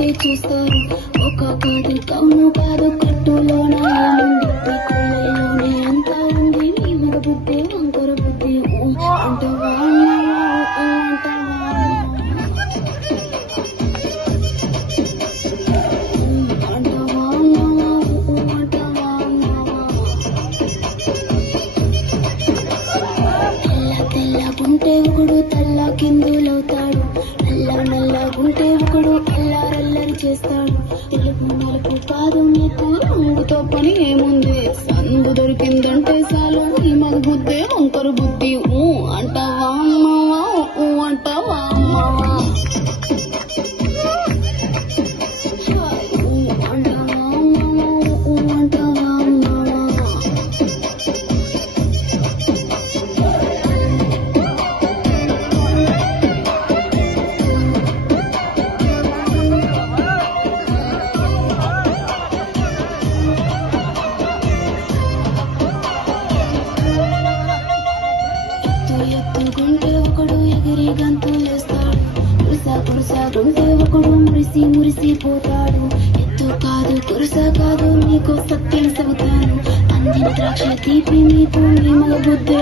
అంటే చూస్తారు ఒక్కొక్కటి కౌను కాదు కట్టులోన ఏముంది కొల్లలోనే అంత ఉంది నీ మగ బుద్ధి వంకర బుద్ధి అంటవా తెల్లగుంటే ఒకడు తల్ల కిందులవుతాడు నల్లగుంటే ఒకడు అల్లారల్లరి చేస్తాడు తెలుపు నలుపు కాదు నీకు రంగుతో పని ఏముంది సందు దొరికిందంటే చాలు నీ మగ బుద్ధే వంకరు బుద్ధి అంటావా అమ్మావా అంటావా అమ్మావా ఎత్తుకుంటే ఒకడు ఎగిరి గంతులేస్తాడు కురుసాగుంటే ఒకడు మురిసిపోతాడు ఎత్తు కాదు కురుస కాదు నీకు సత్యం చెబుతాను అందిన ద్రాక్ష తీపి నీకు నీ మగ బుద్ధే